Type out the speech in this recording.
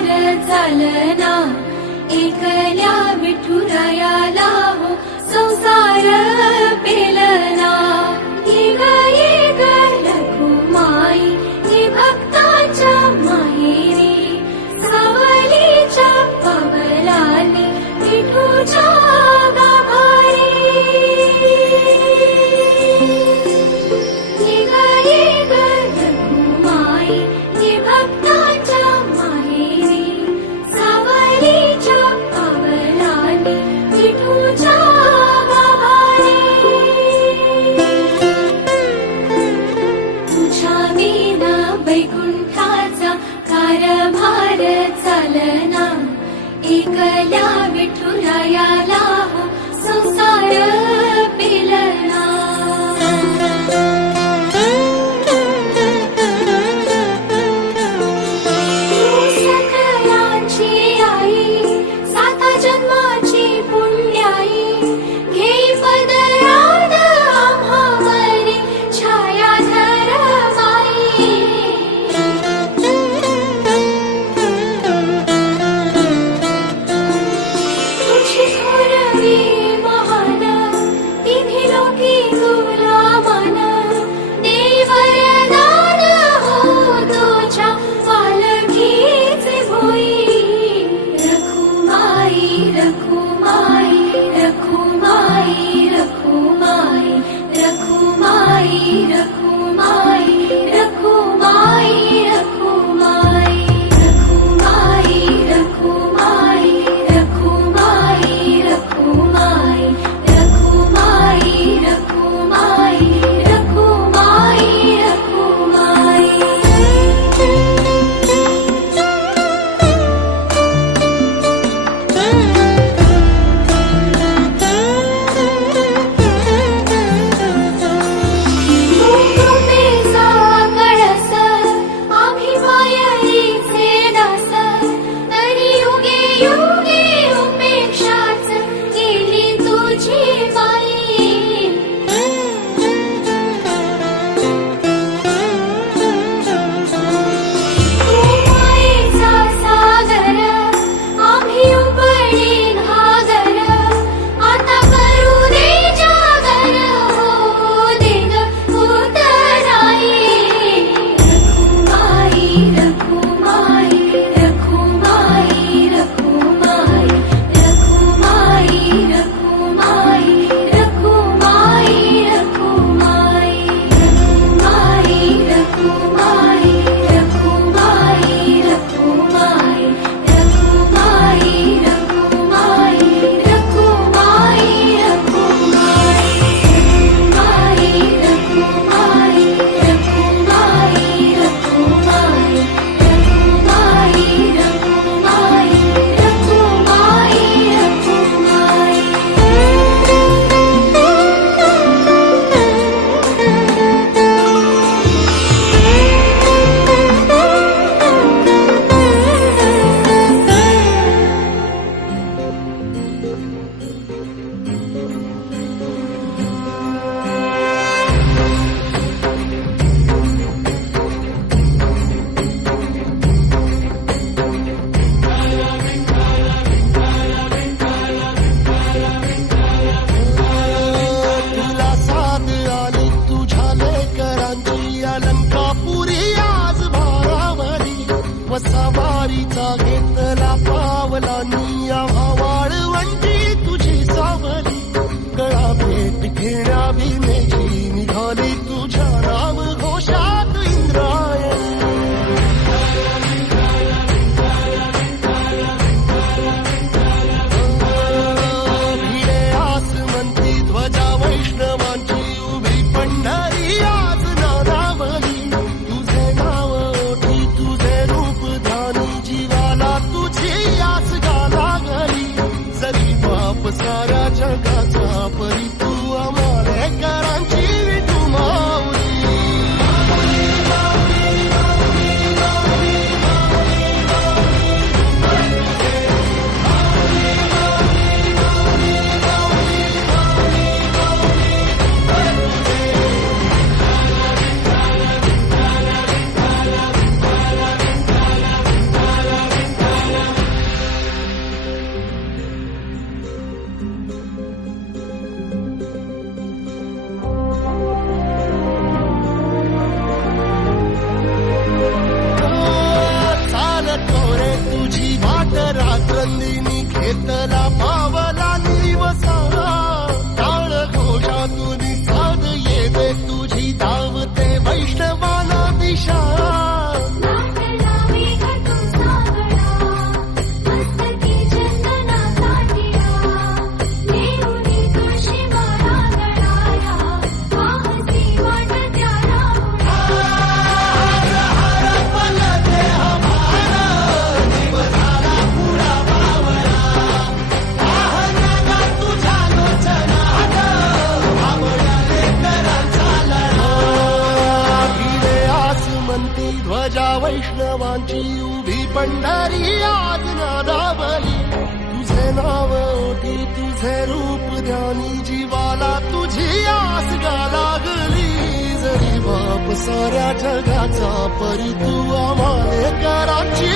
चालना एकल्या विठुरायाला हो संसार पेलना। ये ग रखुमाई हे भक्ताच्या माहेरी सावलीच्या पवलानी विठूच्या गाभारी। ये ग रखुमाई हे भक्ताच्या माहेरी सावलीच्या पवलानी विठूच्या गाभारी। तुझ्या विना वैकुंठाचा कारभार चालना एकल्या विठुरायाला हो संसार पेलना। सकलांची आई साता जन्माची पुण्याई घेई पदरात आम्हावरी छायाधर माई। तुझी थोरवी महान तिन्ही लोकी तुला मान देई वरदान हो तुझ्या पालखीचे भोई। रखुमाई रखुमाई रखुमाई रखुमाई रखुमाई रखुमाई रखुमाई रखुमाई रखुमाई रखुमाई रखुमाई रखुमाई रखुमाई रखुमाई रखुमाई रखुमाई। मुकुट वैष्णवांची उभी पंढरी आज नादावली तुझे नाव ओठी तुझे रूप ध्यानी जीवाला तुझी आस गा लागली जरी बाप साऱ्या जगाचा परी तू आम्हाले कराची